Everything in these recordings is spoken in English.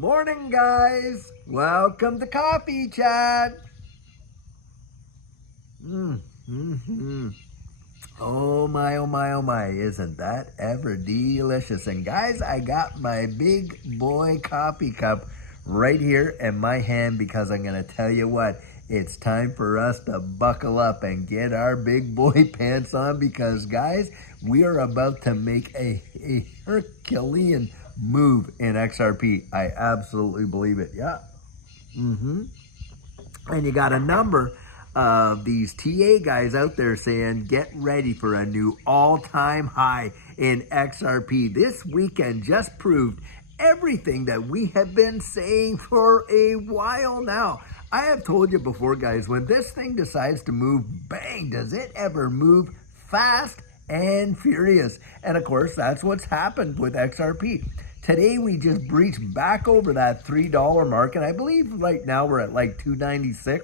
Morning, guys. Welcome to Coffee Chat. Oh my, oh my, oh my. Isn't that ever delicious? And guys, I got my big boy coffee cup right here in my hand because I'm going to tell you what. It's time for us to buckle up and get our big boy pants on because, guys, we are about to make a Herculean move in XRP. I absolutely believe it. Yeah. And you got a number of these TA guys out there saying, get ready for a new all-time high in XRP. This weekend just proved everything that we have been saying for a while now. I have told you before, guys, when this thing decides to move, bang, does it ever move fast and furious. And of course, that's what's happened with XRP. Today, we just breached back over that $3 mark, and I believe right now we're at like $2.96.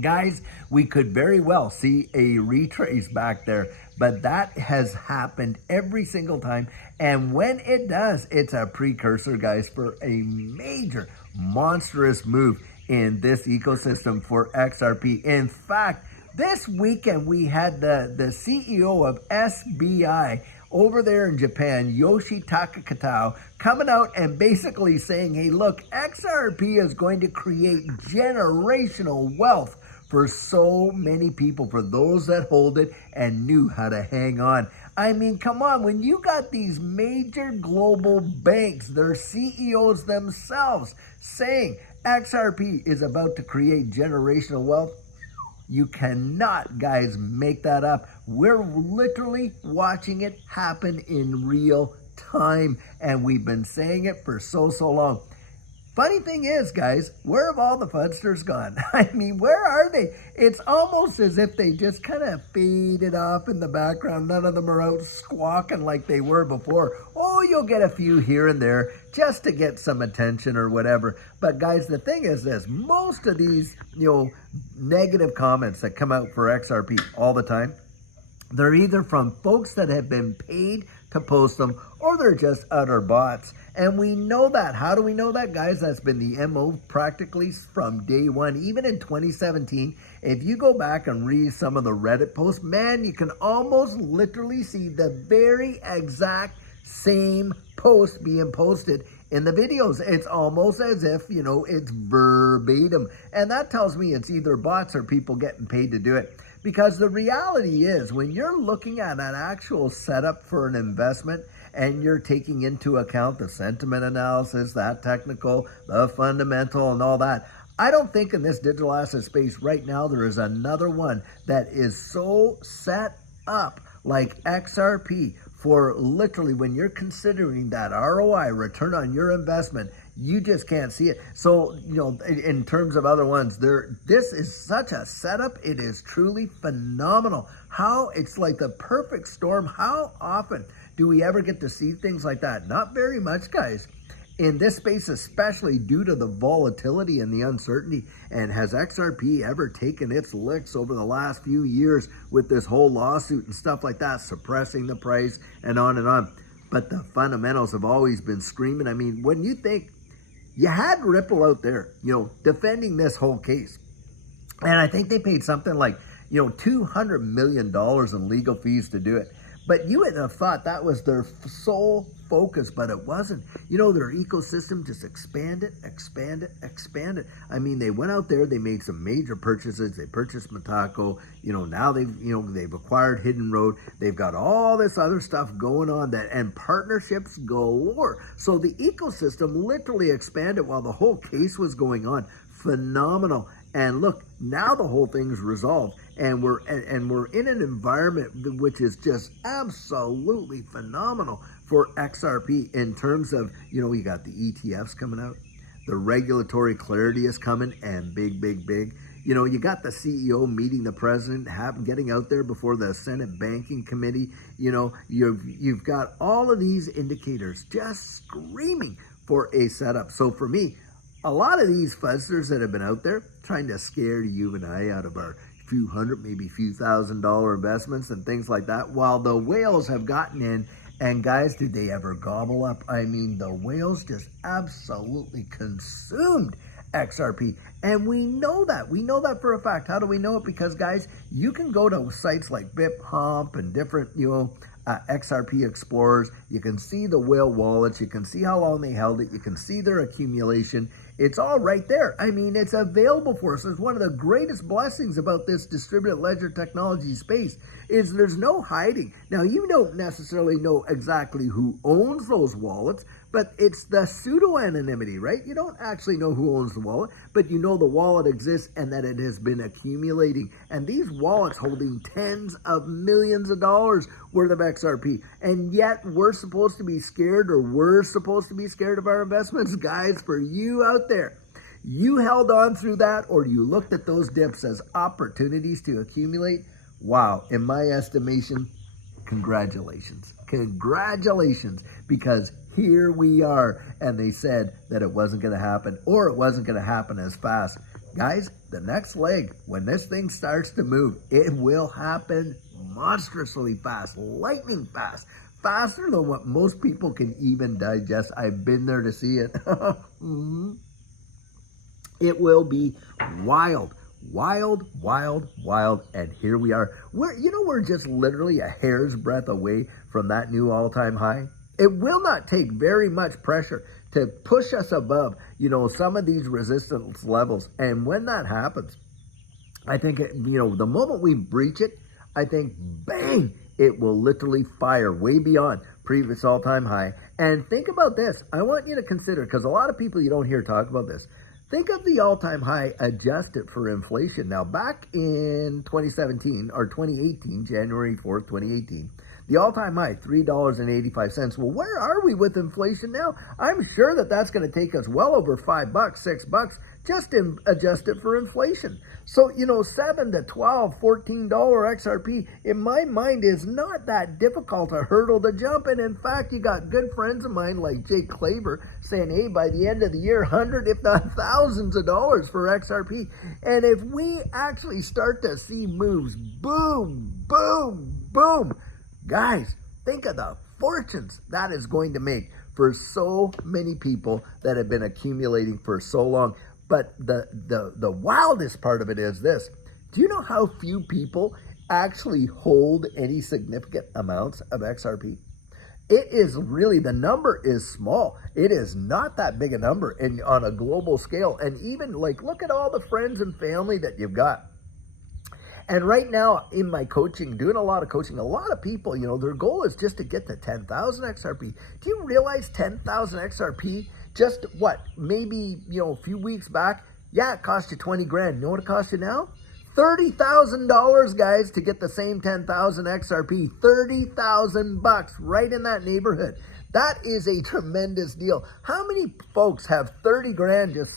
Guys, we could very well see a retrace back there, but that has happened every single time. And when it does, it's a precursor, guys, for a major, monstrous move in this ecosystem for XRP. In fact, this weekend, we had the CEO of SBI over there in Japan, Yoshitaka Katao, coming out and basically saying, hey, look, XRP is going to create generational wealth for so many people, for those that hold it and knew how to hang on. I mean, come on, when you got these major global banks, their CEOs themselves saying XRP is about to create generational wealth, you cannot, guys, make that up. We're literally watching it happen in real time, and we've been saying it for so long. Funny thing is, guys, where have all the fudsters gone? I mean, where are they? It's almost as if they just kind of faded off in the background. None of them are out squawking like they were before. Oh, you'll get a few here and there just to get some attention or whatever. But guys, the thing is this, most of these, negative comments that come out for XRP all the time, they're either from folks that have been paid to post them, or they're just utter bots. And we know that. How do we know that, guys? That's been the MO practically from day one. Even in 2017, if you go back and read some of the Reddit posts, man, you can almost literally see the very exact same post being posted in the videos. It's almost as if, it's verbatim. And that tells me it's either bots or people getting paid to do it. Because the reality is, when you're looking at an actual setup for an investment and you're taking into account the sentiment analysis, that technical, the fundamental, and all that, I don't think in this digital asset space right now there is another one that is so set up like XRP for literally when you're considering that ROI, return on your investment, you just can't see it. So, in terms of other ones, this is such a setup. It is truly phenomenal. How it's like the perfect storm. How often do we ever get to see things like that? Not very much, guys. In this space, especially due to the volatility and the uncertainty. And has XRP ever taken its licks over the last few years with this whole lawsuit and stuff like that, suppressing the price and on and on? But the fundamentals have always been screaming. I mean, when you think, you had Ripple out there, defending this whole case. And I think they paid something like, $200 million in legal fees to do it. But you wouldn't have thought that was their sole focus, but it wasn't. Their ecosystem just expanded. I mean, they went out there, they made some major purchases. They purchased Matako. Now they've acquired Hidden Road. They've got all this other stuff going on and partnerships galore. So the ecosystem literally expanded while the whole case was going on. Phenomenal. And look, now the whole thing's resolved, and we're in an environment which is just absolutely phenomenal for XRP in terms of, you got the ETFs coming out, the regulatory clarity is coming, and big. You got the CEO meeting the president, getting out there before the Senate Banking Committee. You've got all of these indicators just screaming for a setup. So for me, a lot of these fuzzers that have been out there trying to scare you and I out of our few hundred, maybe few $1,000 investments and things like that, while the whales have gotten in And guys, did they ever gobble up? I mean, the whales just absolutely consumed XRP. And we know that. We know that for a fact. How do we know it? Because, guys, you can go to sites like Booom and different, XRP explorers. You can see the whale wallets. You can see how long they held it. You can see their accumulation. It's all right there. I mean, it's available for us. It's one of the greatest blessings about this distributed ledger technology space is there's no hiding. Now, you don't necessarily know exactly who owns those wallets, but it's the pseudo-anonymity, right? You don't actually know who owns the wallet, but you know the wallet exists and that it has been accumulating. And these wallets holding tens of millions of dollars worth of XRP. And yet we're supposed to be scared, or we're supposed to be scared of our investments. Guys, for you out there, you held on through that, or you looked at those dips as opportunities to accumulate. Wow, in my estimation, congratulations. Congratulations, because here we are, and they said that it wasn't going to happen, or it wasn't going to happen as fast. Guys, the next leg, when this thing starts to move, it will happen monstrously fast, lightning fast, faster than what most people can even digest. I've been there to see it. It will be wild. Wild, wild, wild, and here we are. We're just literally a hair's breadth away from that new all-time high. It will not take very much pressure to push us above, some of these resistance levels. And when that happens, I think, the moment we breach it, I think, bang, it will literally fire way beyond previous all-time high. And think about this. I want you to consider, because a lot of people you don't hear talk about this. Think of the all-time high adjusted for inflation. Now, back in 2017 or 2018, January 4th, 2018, the all-time high, $3.85. Well, where are we with inflation now? I'm sure that that's going to take us well over $5, $6, just adjusted for inflation. So, $7 to $12, $14 XRP, in my mind, is not that difficult a hurdle to jump. And in fact, you got good friends of mine like Jake Claver saying, hey, by the end of the year, hundred, if not thousands of dollars for XRP. And if we actually start to see moves, boom, boom, boom, guys, think of the fortunes that is going to make for so many people that have been accumulating for so long. But the wildest part of it is this. Do you know how few people actually hold any significant amounts of XRP? It is really, the number is small. It is not that big a number on a global scale. And even look at all the friends and family that you've got. And right now in my coaching, doing a lot of coaching, a lot of people, their goal is just to get to 10,000 XRP. Do you realize 10,000 XRP, just maybe, a few weeks back, yeah, it cost you 20 grand. You know what it costs you now? $30,000, guys, to get the same 10,000 XRP. 30,000 bucks, right in that neighborhood. That is a tremendous deal. How many folks have 30 grand just,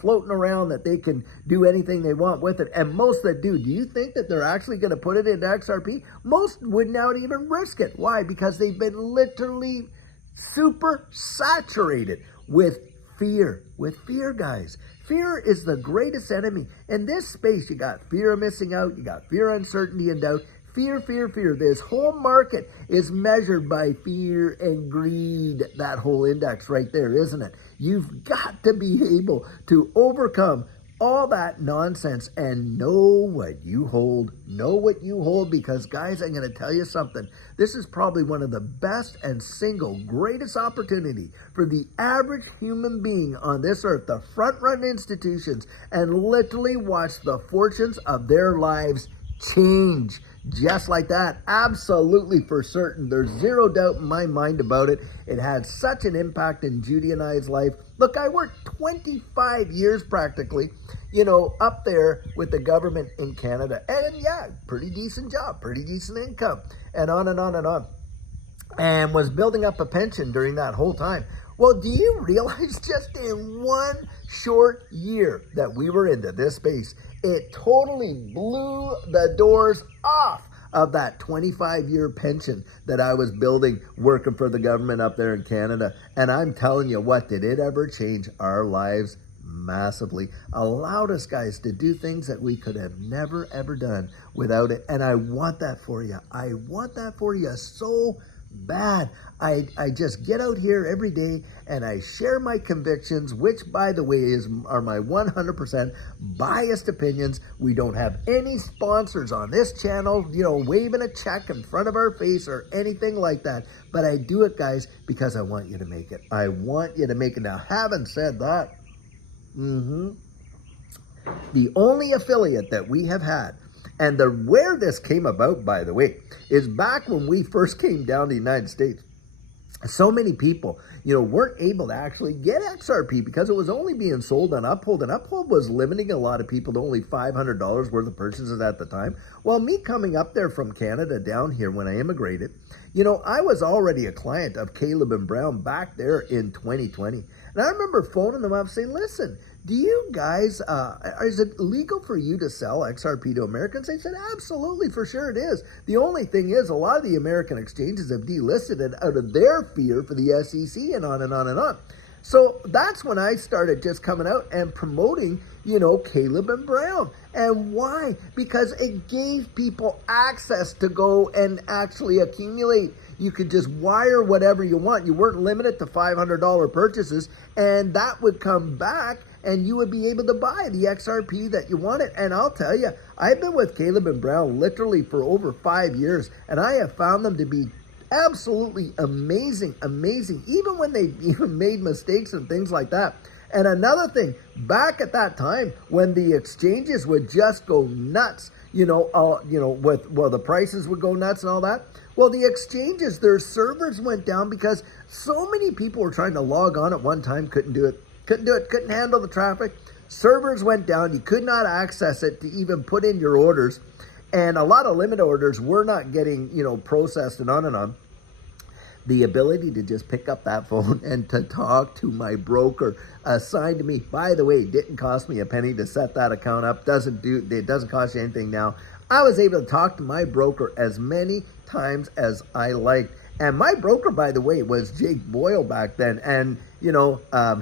floating around that they can do anything they want with it? And most that do you think that they're actually going to put it into XRP? Most would not even risk it. Why? Because they've been literally super saturated with fear. With fear, guys. Fear is the greatest enemy. In this space, you got fear of missing out. You got fear, uncertainty, and doubt. Fear, fear, fear. This whole market is measured by fear and greed. That whole index right there, isn't it? You've got to be able to overcome all that nonsense and know what you hold. Know what you hold, because, guys, I'm going to tell you something. This is probably one of the best and single greatest opportunity for the average human being on this earth to front-run institutions and literally watch the fortunes of their lives change. Just like that, absolutely for certain. There's zero doubt in my mind about it. It had such an impact in Judy and I's life. Look, I worked 25 years practically, up there with the government in Canada. And yeah, pretty decent job, pretty decent income, and on and on and on. And was building up a pension during that whole time. Well, do you realize just in one short year that we were into this space, it totally blew the doors off of that 25-year pension that I was building working for the government up there in Canada. And I'm telling you what, did it ever change our lives? Massively. Allowed us, guys, to do things that we could have never, ever done without it. And I want that for you. I want that for you so bad. I just get out here every day and I share my convictions, which, by the way, are my 100% biased opinions. We don't have any sponsors on this channel, waving a check in front of our face or anything like that. But I do it, guys, because I want you to make it. I want you to make it. Now, having said that, the only affiliate that we have had, and where this came about, by the way, is back when we first came down to the United States. So many people, weren't able to actually get XRP because it was only being sold on Uphold, and Uphold was limiting a lot of people to only $500 worth of purchases at the time. Well, me coming up there from Canada down here when I immigrated, I was already a client of Caleb and Brown back there in 2020. And I remember phoning them up saying, listen, do you guys, is it legal for you to sell XRP to Americans? They said, absolutely, for sure it is. The only thing is, a lot of the American exchanges have delisted it out of their fear for the SEC and on and on and on. So that's when I started just coming out and promoting, Caleb and Brown. And why? Because it gave people access to go and actually accumulate. You could just wire whatever you want. You weren't limited to $500 purchases, and that would come back and you would be able to buy the XRP that you wanted. And I'll tell you, I've been with Caleb and Brown literally for over 5 years, and I have found them to be absolutely amazing, even when they even made mistakes and things like that. And another thing, back at that time when the exchanges would just go nuts, the prices would go nuts and all that. Well, the exchanges, their servers went down because so many people were trying to log on at one time, couldn't do it, couldn't handle the traffic. Servers went down, you could not access it to even put in your orders. And a lot of limit orders were not getting, processed and on and on. The ability to just pick up that phone and to talk to my broker assigned to me. By the way, it didn't cost me a penny to set that account up. It doesn't cost you anything now. I was able to talk to my broker as many times as I liked. And my broker, by the way, was Jake Boyle back then. And,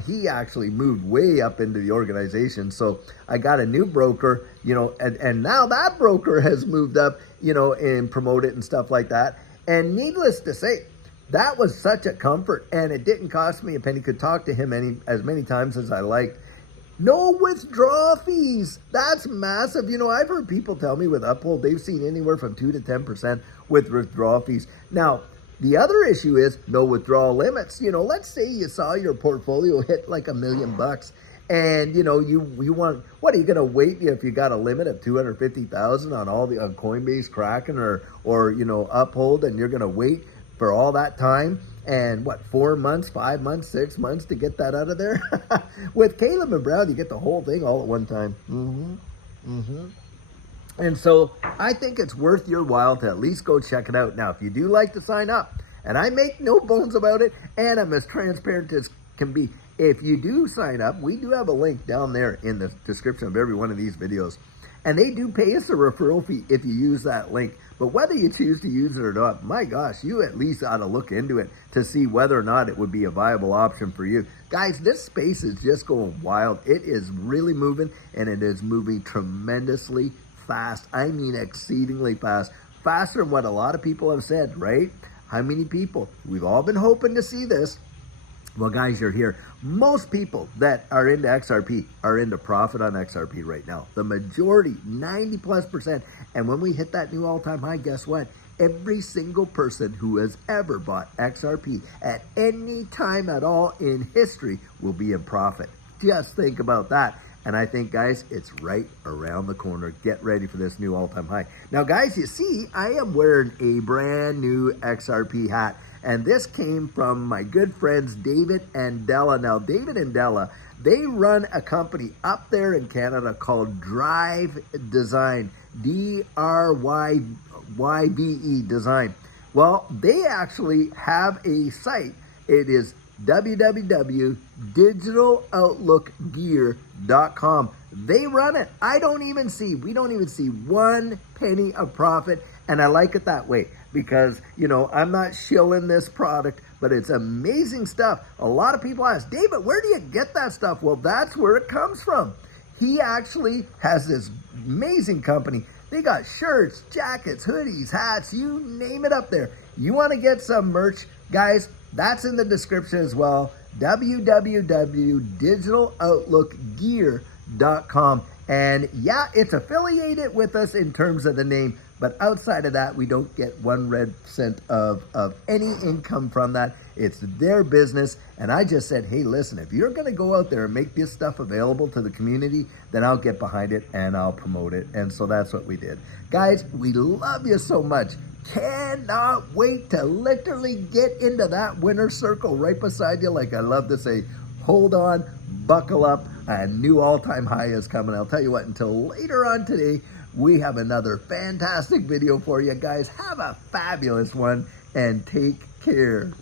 he actually moved way up into the organization. So I got a new broker, and now that broker has moved up, and promoted and stuff like that. And needless to say, that was such a comfort, and it didn't cost me a penny. Could talk to him as many times as I liked. No withdrawal fees. That's massive. I've heard people tell me with Uphold, they've seen anywhere from 2 to 10% with withdrawal fees. Now, the other issue is no withdrawal limits. Let's say you saw your portfolio hit like $1 million and, you want, what are you going to wait if you got a limit of 250,000 on on Coinbase, Kraken or Uphold, and you're going to wait for all that time and 4 months, 5 months, 6 months to get that out of there? With Caleb and Brown, you get the whole thing all at one time. And so I think it's worth your while to at least go check it out. Now, if you do like to sign up, and I make no bones about it, and I'm as transparent as can be, if you do sign up, we do have a link down there in the description of every one of these videos. And they do pay us a referral fee if you use that link. But whether you choose to use it or not, my gosh, you at least ought to look into it to see whether or not it would be a viable option for you. Guys, this space is just going wild. It is really moving, and it is moving tremendously fast. I mean exceedingly fast. Faster than what a lot of people have said, right? How many people? We've all been hoping to see this. Well, guys, you're here. Most people that are into XRP are into profit on XRP right now. The majority, 90+%. And when we hit that new all-time high, guess what? Every single person who has ever bought XRP at any time at all in history will be in profit. Just think about that. And I think, guys, it's right around the corner. Get ready for this new all-time high. Now, guys, you see, I am wearing a brand new XRP hat. And this came from my good friends, David and Della. Now, David and Della, they run a company up there in Canada called Drive Design, D-R-Y-V-E Design. Well, they actually have a site. It is www.digitaloutlookgear.com. They run it. we don't even see 1 penny of profit. And I like it that way because, I'm not shilling this product, but it's amazing stuff. A lot of people ask, David, where do you get that stuff? Well, that's where it comes from. He actually has this amazing company. They got shirts, jackets, hoodies, hats, you name it up there. You want to get some merch, guys, that's in the description as well. www.digitaloutlookgear.com. And yeah, it's affiliated with us in terms of the name, but outside of that, we don't get 1 red cent of any income from that. It's their business. And I just said, hey, listen, if you're going to go out there and make this stuff available to the community, then I'll get behind it and I'll promote it. And so that's what we did. Guys, we love you so much. Cannot wait to literally get into that winner's circle right beside you. Like I love to say, hold on, buckle up. A new all-time high is coming. I'll tell you what, until later on today, we have another fantastic video for you guys. Have a fabulous one and take care.